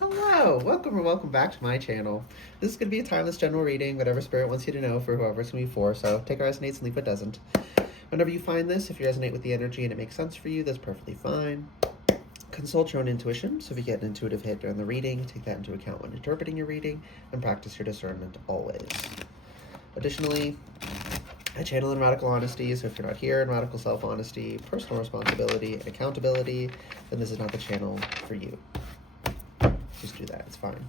Hello, welcome or welcome back to my channel. This is going to be a timeless general reading, whatever spirit wants you to know for whoever it's going to be for, so take what resonates and leave what doesn't. Whenever you find this, if you resonate with the energy and it makes sense for you, that's perfectly fine. Consult your own intuition, so if you get an intuitive hit during the reading, take that into account when interpreting your reading, and practice your discernment always. Additionally, I channel in radical honesty, so if you're not here in radical self-honesty, personal responsibility, and accountability, then this is not the channel for you. Just do that, it's fine.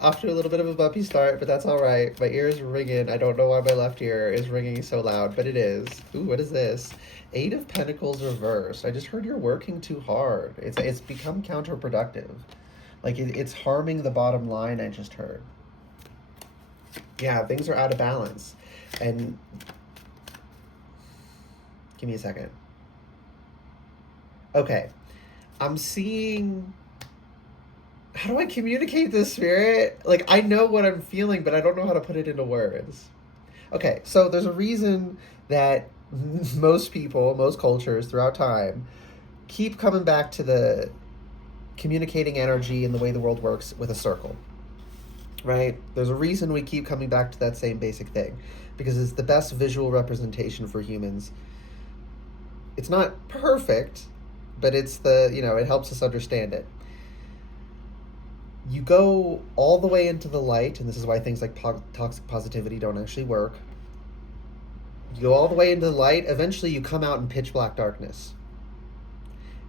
Off to a little bit of a bumpy start, but that's all right. My ear is ringing. I don't know why my left ear is ringing so loud, but it is. Ooh, what is this? Eight of Pentacles reversed. I just heard you're working too hard. It's become counterproductive. Like, it's harming the bottom line, I just heard. Yeah, things are out of balance. And give me a second. Okay, I'm seeing... How do I communicate this, Spirit? Like, I know what I'm feeling, but I don't know how to put it into words. Okay, so there's a reason that most people, most cultures throughout time, keep coming back to the communicating energy and the way the world works with a circle, right? There's a reason we keep coming back to that same basic thing, because it's the best visual representation for humans. It's not perfect, but it's it helps us understand it. You go all the way into the light, and this is why things like toxic positivity don't actually work. You go all the way into the light, eventually you come out in pitch black darkness.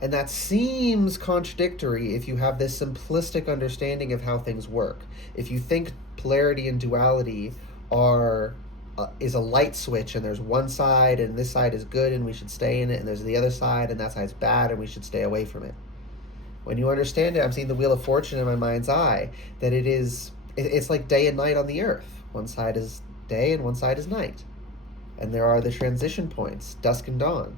And that seems contradictory if you have this simplistic understanding of how things work. If you think polarity and duality is a light switch, and there's one side and this side is good and we should stay in it, and there's the other side and that side's bad and we should stay away from it. When you understand it, I'm seeing the Wheel of Fortune in my mind's eye, that it's like day and night on the earth. One side is day and one side is night. And there are the transition points, dusk and dawn.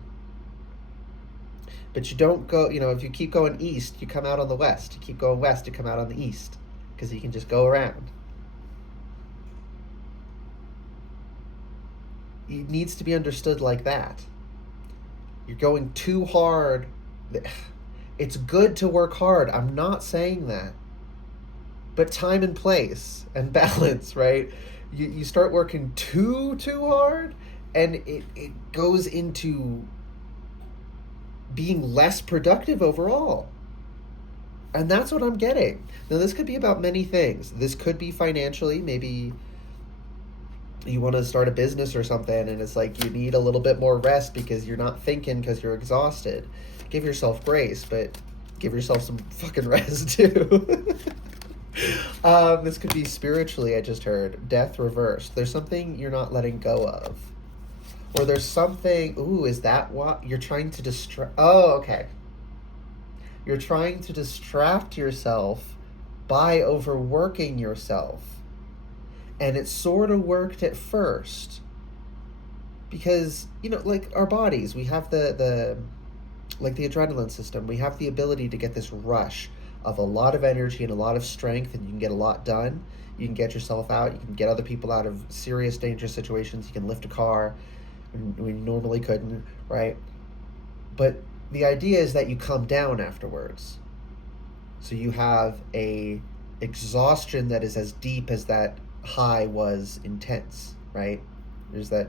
But you don't go, if you keep going east, you come out on the west. You keep going west, you come out on the east, because you can just go around. It needs to be understood like that. You're going too hard. It's good to work hard. I'm not saying that. But time and place and balance, right? You start working too hard, and it goes into being less productive overall. And that's what I'm getting. Now, this could be about many things. This could be financially. Maybe you want to start a business or something, and it's like you need a little bit more rest because you're not thinking because you're exhausted. Give yourself grace, but give yourself some fucking rest too. This could be spiritually, I just heard. Death reversed. There's something you're not letting go of. Or there's something, is that what you're trying to distract? Oh, okay. You're trying to distract yourself by overworking yourself. And it sort of worked at first. Because, like our bodies, we have the adrenaline system. We have the ability to get this rush of a lot of energy and a lot of strength, and you can get a lot done. You can get yourself out. You can get other people out of serious, dangerous situations. You can lift a car when you normally couldn't, right? But the idea is that you come down afterwards. So you have a exhaustion that is as deep as that high was intense, right? There's that,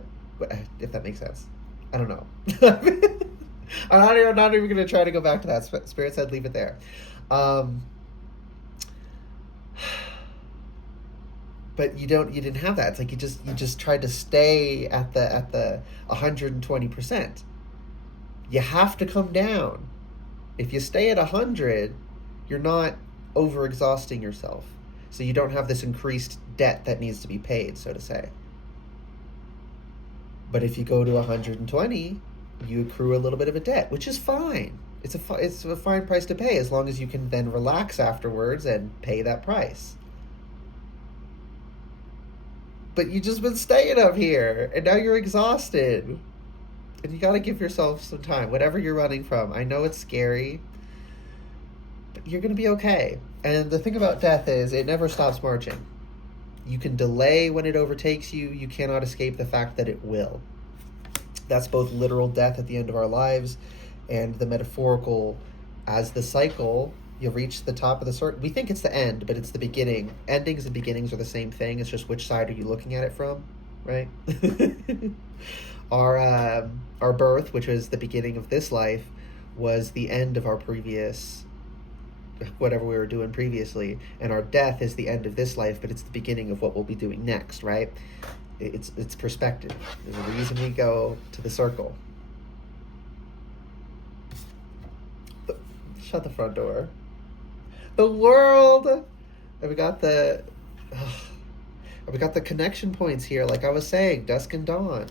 if that makes sense. I don't know. I'm not even going to try to go back to that. Spirit said leave it there. But you didn't have that. It's like you just tried to stay at the 120%. You have to come down. If you stay at 100, you're not overexhausting yourself. So you don't have this increased debt that needs to be paid, so to say. But if you go to 120, you accrue a little bit of a debt, which is fine. It's a fine price to pay, as long as you can then relax afterwards and pay that price. But you just been staying up here, and now you're exhausted. And you gotta give yourself some time, whatever you're running from. I know it's scary, but you're gonna be okay. And the thing about death is, it never stops marching. You can delay when it overtakes you. You cannot escape the fact that it will. That's both literal death at the end of our lives and the metaphorical as the cycle. You'll reach the top of the circle. We think it's the end, but it's the beginning. Endings and beginnings are the same thing. It's just which side are you looking at it from, right? Our birth, which was the beginning of this life, was the end of our previous whatever we were doing previously, and our death is the end of this life, but it's the beginning of what we'll be doing next, right? It's perspective. There's a reason we go to the circle. Shut the front door. The world. And we got the connection points here, like I was saying, dusk and dawn.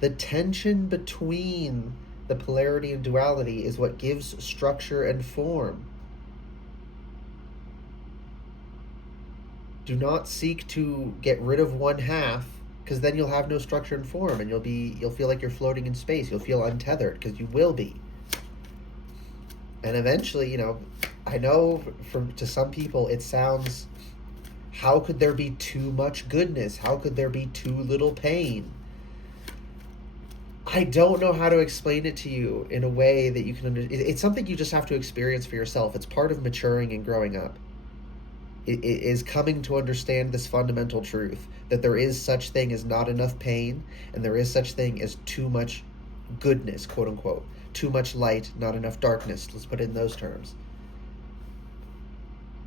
The tension between the polarity and duality is what gives structure and form. Do not seek to get rid of one half, because then you'll have no structure and form, and you'll feel like you're floating in space. You'll feel untethered, because you will be. And eventually, I know to some people it sounds, how could there be too much goodness? How could there be too little pain? I don't know how to explain it to you in a way that you can understand. It's something you just have to experience for yourself. It's part of maturing and growing up. It is coming to understand this fundamental truth, that there is such thing as not enough pain, and there is such thing as too much goodness, quote unquote. Too much light, not enough darkness. Let's put it in those terms.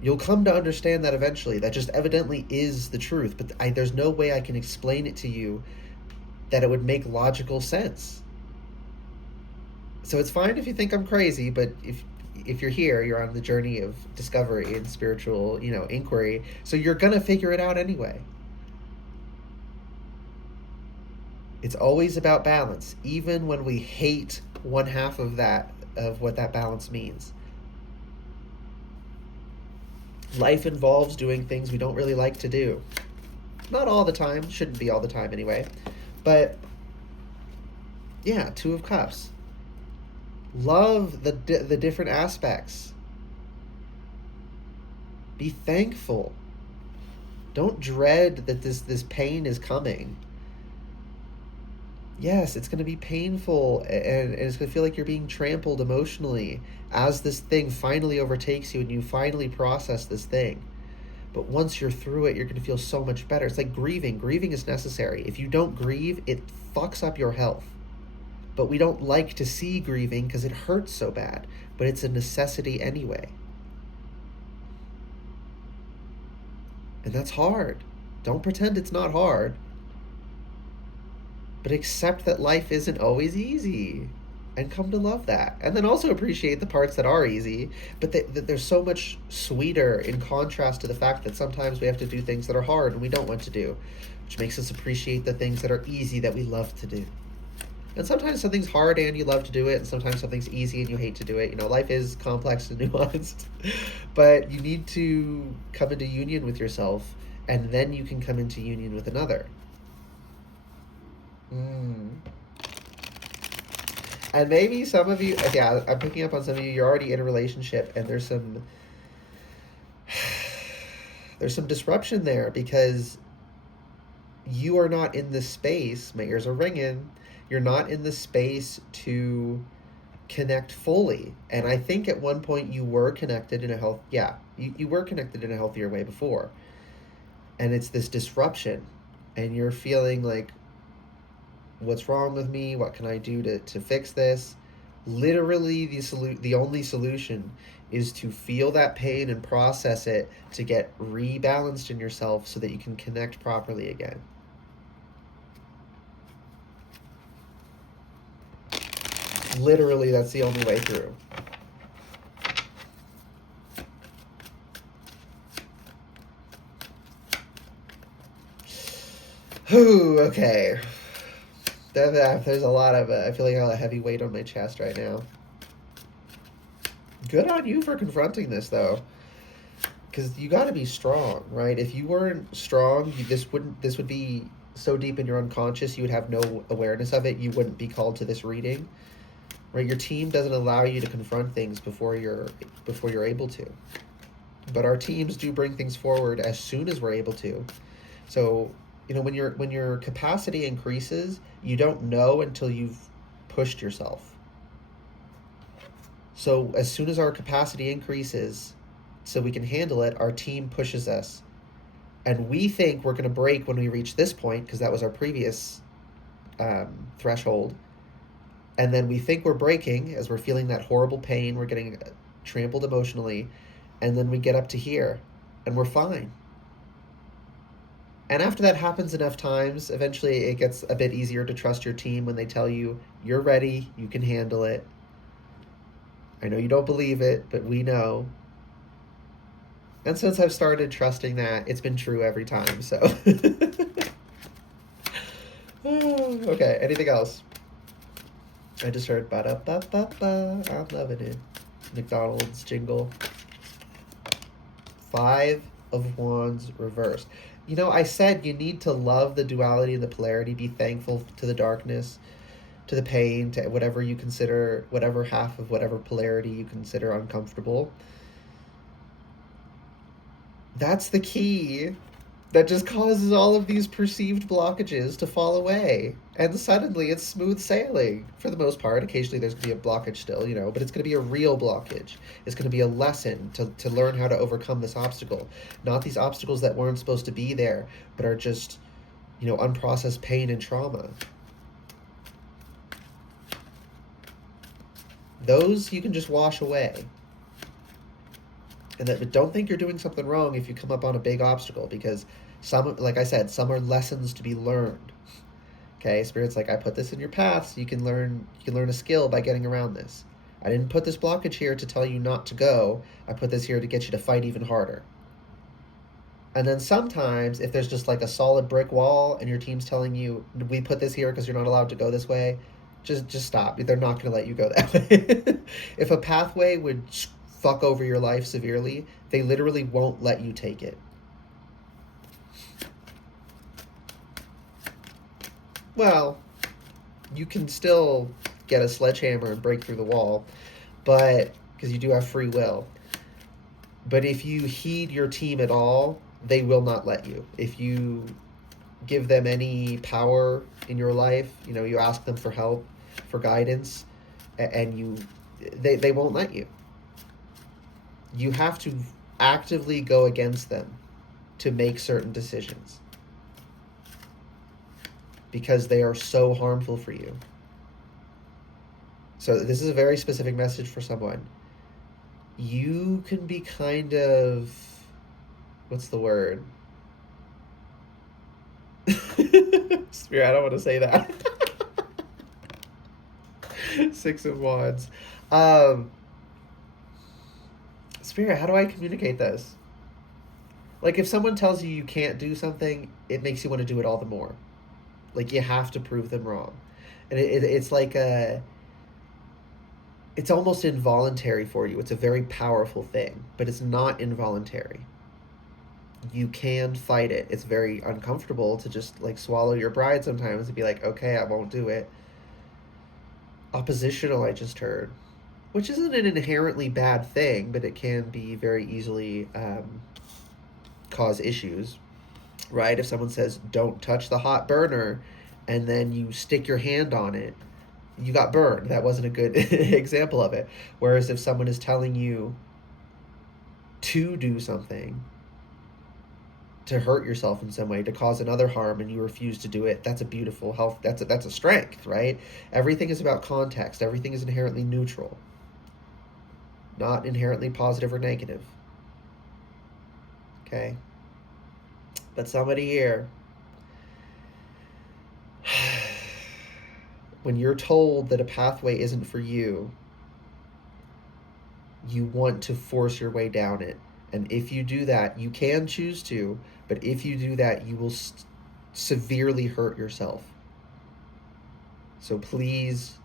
You'll come to understand that eventually. That just evidently is the truth, but there's no way I can explain it to you that it would make logical sense. So it's fine if you think I'm crazy, but if you're here, you're on the journey of discovery and spiritual, inquiry, so you're gonna figure it out anyway. It's always about balance, even when we hate one half of what that balance means. Life involves doing things we don't really like to do. Not all the time, shouldn't be all the time anyway. But yeah, Two of Cups. Love the different aspects. Be thankful. Don't dread that this pain is coming. Yes, it's going to be painful, and it's going to feel like you're being trampled emotionally as this thing finally overtakes you and you finally process this thing. But once you're through it, you're going to feel so much better. It's like grieving. Grieving is necessary. If you don't grieve, it fucks up your health. But we don't like to see grieving because it hurts so bad. But it's a necessity anyway. And that's hard. Don't pretend it's not hard. But accept that life isn't always easy. And come to love that. And then also appreciate the parts that are easy, but that they're so much sweeter in contrast to the fact that sometimes we have to do things that are hard and we don't want to do, which makes us appreciate the things that are easy that we love to do. And sometimes something's hard and you love to do it, and sometimes something's easy and you hate to do it. Life is complex and nuanced, but you need to come into union with yourself, and then you can come into union with another. And maybe some of you, I'm picking up on some of you, you're already in a relationship, and there's some disruption there because you are not in the space, my ears are ringing, you're not in the space to connect fully. And I think at one point you were connected in you were connected in a healthier way before. And it's this disruption, and you're feeling like, what's wrong with me? What can I do to fix this? Literally, the only solution is to feel that pain and process it to get rebalanced in yourself so that you can connect properly again. Literally, that's the only way through. Okay. There's a lot of, I feel like I have a heavy weight on my chest right now. Good on you for confronting this, though. Because you got to be strong, right? If you weren't strong, this would be so deep in your unconscious, you would have no awareness of it. You wouldn't be called to this reading, right? Your team doesn't allow you to confront things before you're able to. But our teams do bring things forward as soon as we're able to. So When your capacity increases, you don't know until you've pushed yourself. So as soon as our capacity increases, so we can handle it, our team pushes us. And we think we're going to break when we reach this point, because that was our previous threshold. And then we think we're breaking as we're feeling that horrible pain. We're getting trampled emotionally. And then we get up to here, and we're fine. And after that happens enough times, eventually it gets a bit easier to trust your team when they tell you, you're ready, you can handle it. I know you don't believe it, but we know. And since I've started trusting that, it's been true every time, so. Okay, anything else? I just heard ba-da-ba-ba-ba. I'm loving it. McDonald's jingle. 5 of Wands reversed. I said you need to love the duality and the polarity, be thankful to the darkness, to the pain, to whatever you consider, whatever half of whatever polarity you consider uncomfortable. That's the key that just causes all of these perceived blockages to fall away. And suddenly it's smooth sailing for the most part. Occasionally there's going to be a blockage still, but it's going to be a real blockage. It's going to be a lesson to learn how to overcome this obstacle. Not these obstacles that weren't supposed to be there, but are just, unprocessed pain and trauma. Those you can just wash away. But don't think you're doing something wrong if you come up on a big obstacle, because some, like I said, some are lessons to be learned. Okay, Spirit's like, I put this in your path so you can learn a skill by getting around this. I didn't put this blockage here to tell you not to go. I put this here to get you to fight even harder. And then sometimes, if there's just like a solid brick wall and your team's telling you, we put this here because you're not allowed to go this way, just stop. They're not going to let you go that way. If a pathway would fuck over your life severely, they literally won't let you take it. Well, you can still get a sledgehammer and break through the wall, but because you do have free will. But if you heed your team at all, they will not let you. If you give them any power in your life, you ask them for help, for guidance, and they won't let you. You have to actively go against them to make certain decisions, because they are so harmful for you. So this is a very specific message for someone. You can be kind of, what's the word? Spirit, I don't want to say that. 6 of Wands. Spirit, how do I communicate this? Like, if someone tells you can't do something, it makes you want to do it all the more. Like, you have to prove them wrong. And it's like it's almost involuntary for you. It's a very powerful thing, but it's not involuntary. You can fight it. It's very uncomfortable to just like swallow your pride sometimes and be like, okay, I won't do it. Oppositional, I just heard. Which isn't an inherently bad thing, but it can be very easily cause issues, right? If someone says, don't touch the hot burner, and then you stick your hand on it, you got burned. That wasn't a good example of it. Whereas if someone is telling you to do something, to hurt yourself in some way, to cause another harm, and you refuse to do it, that's a beautiful health. That's a strength, right? Everything is about context. Everything is inherently neutral, not inherently positive or negative. Okay? But somebody here, when you're told that a pathway isn't for you, you want to force your way down it. And if you do that, you can choose to, but if you do that, you will severely hurt yourself. So please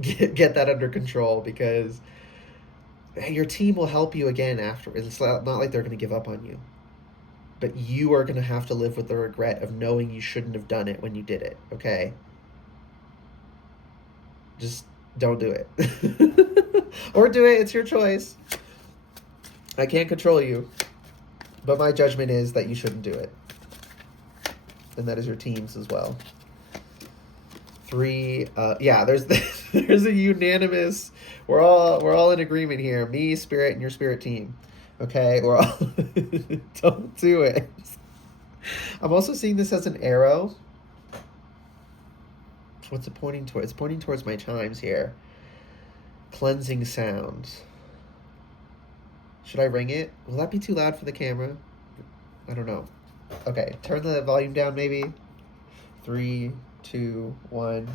get that under control, because your team will help you again after. It's not like they're going to give up on you. But you are going to have to live with the regret of knowing you shouldn't have done it when you did it, okay? Just don't do it. Or do it, it's your choice. I can't control you. But my judgment is that you shouldn't do it. and that is your teams as well. 3, yeah, there's there's a unanimous. We're all in agreement here. Me, spirit, and your spirit team. Okay, we're all don't do it. I'm also seeing this as an arrow. What's it pointing towards? It's pointing towards my chimes here. Cleansing sounds. Should I ring it? Will that be too loud for the camera? I don't know. Okay, turn the volume down maybe. 3, 2, 1.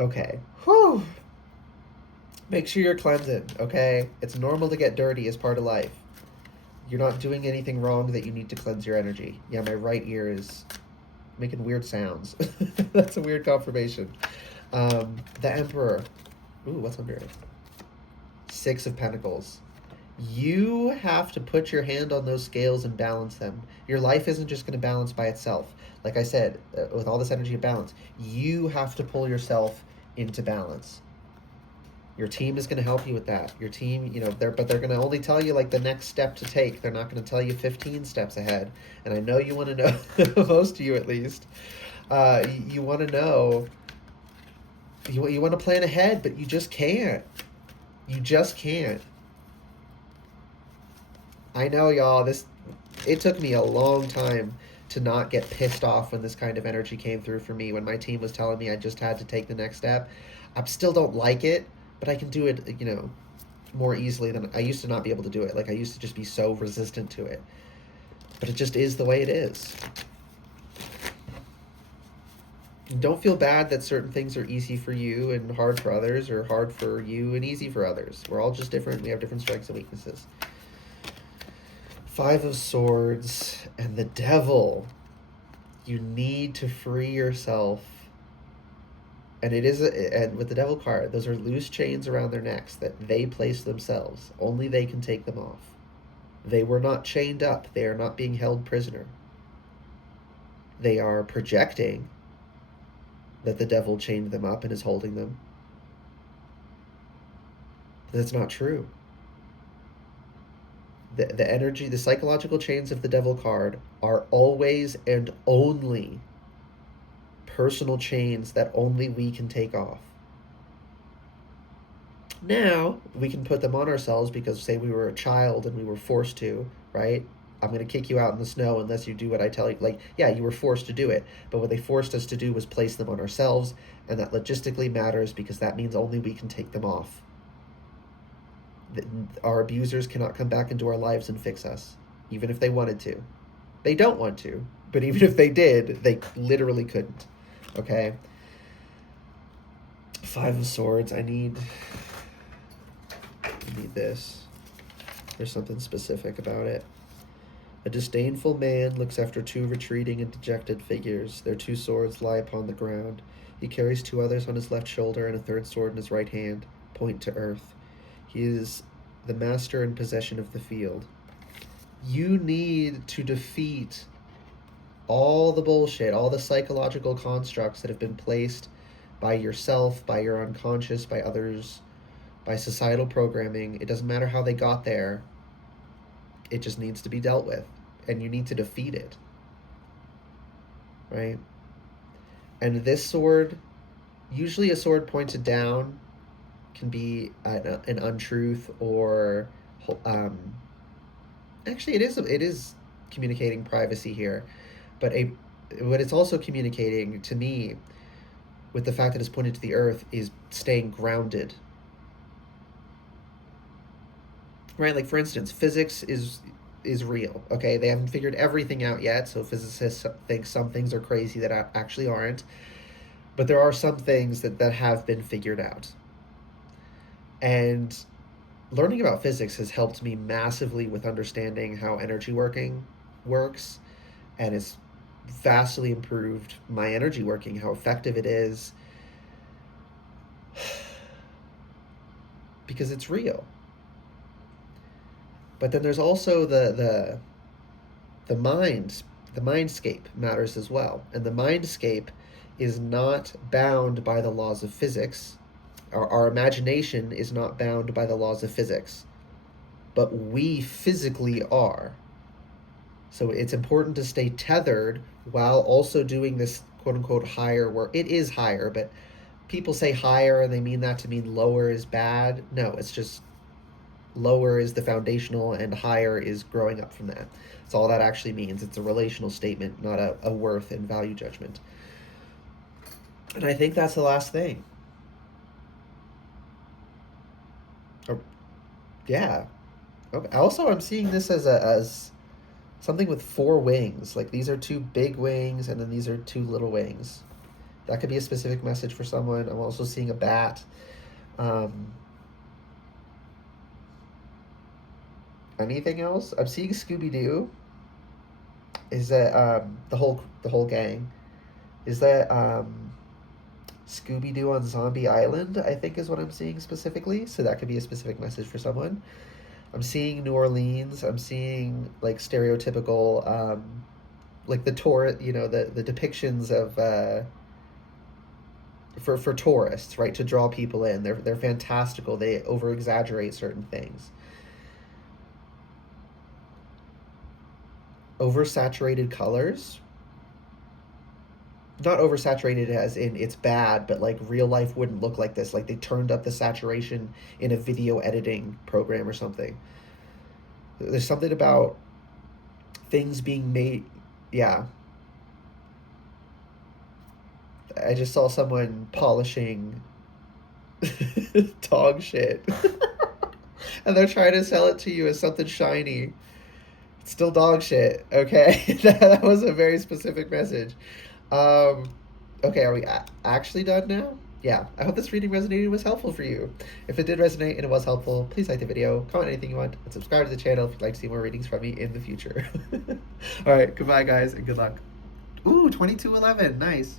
Okay. Whew. Make sure you're cleansing, okay? It's normal to get dirty as part of life. You're not doing anything wrong that you need to cleanse your energy. Yeah, my right ear is making weird sounds. That's a weird confirmation. The Emperor. Ooh, what's under it? 6 of Pentacles. You have to put your hand on those scales and balance them. Your life isn't just going to balance by itself. Like I said, with all this energy of balance, you have to pull yourself into balance. Your team is going to help you with that. Your team, they're going to only tell you like the next step to take. They're not going to tell you 15 steps ahead. And I know you want to know, most of you at least, you want to know, you want to plan ahead, but you just can't. You just can't. I know, y'all, it took me a long time to not get pissed off when this kind of energy came through for me, when my team was telling me I just had to take the next step. I still don't like it, but I can do it, more easily than I used to not be able to do it. Like, I used to just be so resistant to it. But it just is the way it is. And don't feel bad that certain things are easy for you and hard for others, or hard for you and easy for others. We're all just different. We have different strengths and weaknesses. 5 of Swords and the Devil. You need to free yourself. And and with the Devil card, those are loose chains around their necks that they place themselves. Only they can take them off. They were not chained up. They are not being held prisoner. They are projecting that the devil chained them up and is holding them. But that's not true. The energy, the psychological chains of the Devil card are always and only personal chains that only we can take off. Now, we can put them on ourselves because, say, we were a child and we were forced to, right? I'm going to kick you out in the snow unless you do what I tell you. Like, yeah, you were forced to do it. But what they forced us to do was place them on ourselves. And that logistically matters because that means only we can take them off. Our abusers cannot come back into our lives and fix us, even if they wanted to. They don't want to. But even if they did, they literally couldn't. Okay? 5 of Swords. I need this. There's something specific about it. A disdainful man looks after 2 retreating and dejected figures. Their 2 swords lie upon the ground. He carries 2 others on his left shoulder and a 3rd sword in his right hand, point to earth. He is the master and possession of the field. You need to defeat all the bullshit, all the psychological constructs that have been placed by yourself, by your unconscious, by others, by societal programming. It doesn't matter how they got there. It just needs to be dealt with. And you need to defeat it. Right? And this sword, usually a sword pointed down, can be an untruth or... actually, it is communicating privacy here. But what it's also communicating to me, with the fact that it's pointed to the earth, is staying grounded. Right? Like, for instance, physics is real. Okay? They haven't figured everything out yet, so physicists think some things are crazy that actually aren't. But there are some things that have been figured out. And learning about physics has helped me massively with understanding how energy working works, and it's vastly improved my energy working, how effective it is, because it's real. But then there's also the mind The mindscape matters as well. And the mindscape is not bound by the laws of physics. Our imagination is not bound by the laws of physics, but we physically are. So it's important to stay tethered while also doing this quote unquote higher work. It is higher, but people say higher and they mean that to mean lower is bad. No, it's just lower is the foundational and higher is growing up from that. That's all that actually means. It's a relational statement, not a worth and value judgment. And I think that's the last thing. Or, yeah. Okay. Also, I'm seeing this as something with four wings. Like these are two big wings, and then these are two little wings. That could be a specific message for someone. I'm also seeing a bat. Anything else? I'm seeing Scooby Doo. Is that the whole gang? Is that Scooby Doo on Zombie Island? I think is what I'm seeing specifically. So that could be a specific message for someone. I'm seeing New Orleans. I'm seeing like stereotypical, like the the depictions of for tourists, right? To draw people in. They're fantastical. They over exaggerate certain things. Oversaturated colors. Not oversaturated as in it's bad, but like real life wouldn't look like this. Like they turned up the saturation in a video editing program or something. There's something about things being made. Yeah. I just saw someone polishing dog shit. And they're trying to sell it to you as something shiny. It's still dog shit, okay? That was a very specific message. Okay, are we actually done now? Yeah, I hope this reading resonated and was helpful for you. If it did resonate and it was helpful, please like the video, comment anything you want, and subscribe to the channel if you'd like to see more readings from me in the future. All right, goodbye, guys, and good luck. Ooh, 2211, nice.